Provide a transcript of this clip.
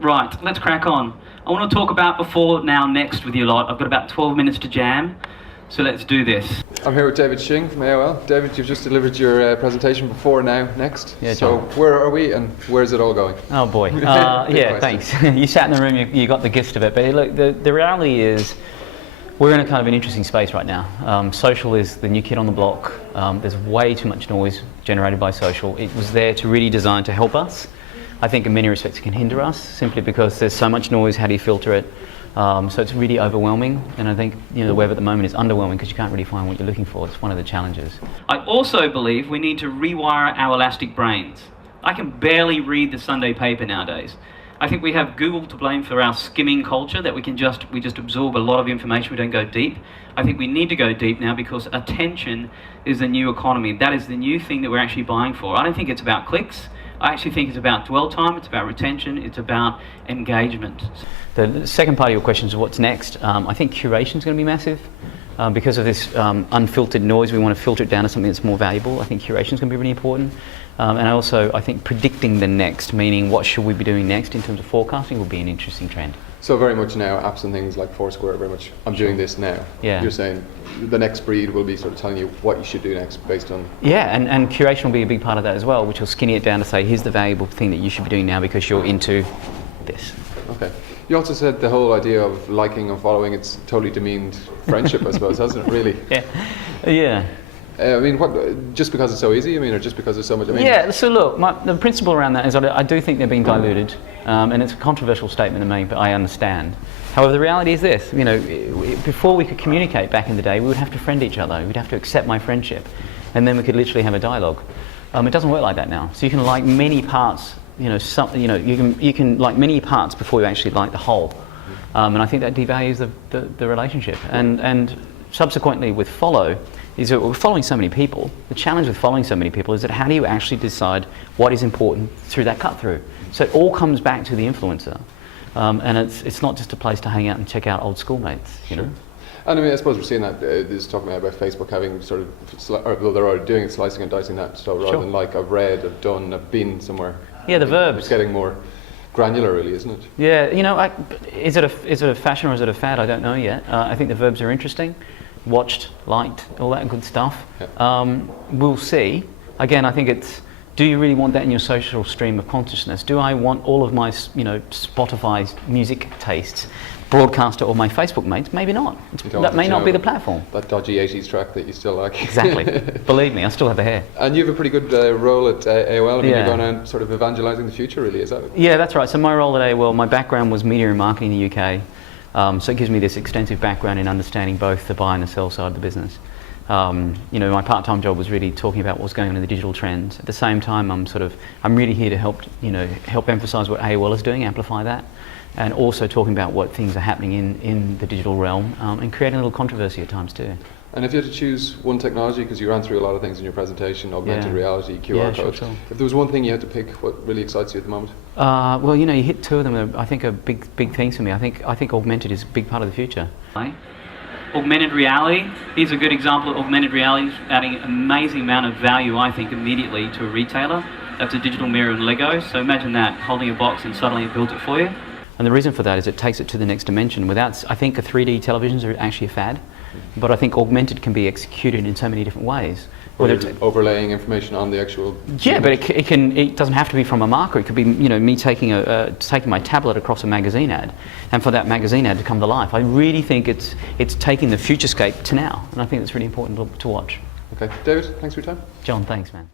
Right, let's crack on. I want to talk about before, now, next with you lot. I've got about 12 minutes to jam, so let's do this. I'm here with David Shing from AOL. David, you've just delivered your presentation before, now, next. Yeah, so John. where are we and where's it all going? Oh boy, yeah, thanks. You sat in the room, you got the gist of it, but look, the reality is we're in a kind of an interesting space right now. Social is the new kid on the block. There's way too much noise generated by social. It was there to really design to help us. I think in many respects it can hinder us simply because there's so much noise. How do you filter it? So it's really overwhelming, and I think the web at the moment is underwhelming because you can't really find what you're looking for. It's one of the challenges. I also believe we need to rewire our elastic brains. I can barely read the Sunday paper nowadays. I think we have Google to blame for our skimming culture, that we just absorb a lot of information, we don't go deep. I think we need to go deep now because attention is the new economy. That is the new thing that we're actually buying for. I don't think it's about clicks. I actually think it's about dwell time, it's about retention, it's about engagement. The second part of your question is what's next. I think curation is going to be massive. Because of this unfiltered noise, we want to filter it down to something that's more valuable. I think curation is going to be really important. And I think predicting the next, meaning what should we be doing next in terms of forecasting, will be an interesting trend. So very much now, apps and things like Foursquare, very much, I'm doing this now. Yeah. You're saying the next breed will be sort of telling you what you should do next based on... Yeah, and curation will be a big part of that as well, which will skinny it down to say, here's the valuable thing that you should be doing now because you're into this. Okay. You also said the whole idea of liking and following, it's totally demeaned friendship, I suppose, hasn't it, really? Yeah. Yeah. I mean, what, just because it's so easy, I mean, or just because there's so much... I mean, yeah, so look, the principle around that is I do think they're being diluted, and it's a controversial statement to make, but I understand. However, the reality is this, before we could communicate back in the day, we would have to friend each other, we'd have to accept my friendship, and then we could literally have a dialogue. It doesn't work like that now. So you can like many parts, you can like many parts before you actually like the whole. And I think that devalues the relationship. And subsequently with follow, is that we're following so many people. The challenge with following so many people is that how do you actually decide what is important through that cut through? So it all comes back to the influencer. And it's not just a place to hang out and check out old schoolmates, you know? And I mean, I suppose we're seeing that, this is talking about Facebook having sort of, though they're already doing it, slicing and dicing that, so rather than like I've read, I've done, I've been somewhere. Yeah, the verbs. It's getting more granular really, isn't it? Yeah, is it a fashion or is it a fad? I don't know yet. I think the verbs are interesting. Watched, liked, all that good stuff. Yeah. We'll see. Again, I think it's, do you really want that in your social stream of consciousness? Do I want all of my, Spotify's music tastes broadcast to all my Facebook mates? Maybe not. That may not be the platform. That dodgy 80s track that you still like. Exactly. Believe me, I still have the hair. And you have a pretty good role at AOL. I mean, you're going around sort of evangelising the future, really, is that it? Yeah, that's right. So my role at AOL, my background was media and marketing in the UK. So it gives me this extensive background in understanding both the buy and the sell side of the business. My part-time job was really talking about what's going on in the digital trends. At the same time, I'm really here to help emphasise what AOL is doing, amplify that, and also talking about what things are happening in the digital realm, and creating a little controversy at times too. And if you had to choose one technology, because you ran through a lot of things in your presentation, augmented reality, QR code, sure. If there was one thing you had to pick, what really excites you at the moment? Well, you hit two of them. I think are big things for me. I think augmented is a big part of the future. Augmented reality, here's a good example of augmented reality adding an amazing amount of value, I think, immediately to a retailer. That's a digital mirror and Lego, so imagine that, holding a box and suddenly it builds it for you. And the reason for that is it takes it to the next dimension. I think a 3D televisions are actually a fad, but I think augmented can be executed in so many different ways. Whether it's overlaying information on the actual... Yeah, but it doesn't have to be from a marker. It could be me taking my tablet across a magazine ad, and for that magazine ad to come to life. I really think it's taking the futurescape to now, and I think it's really important to watch. Okay, David, thanks for your time. John, thanks, man.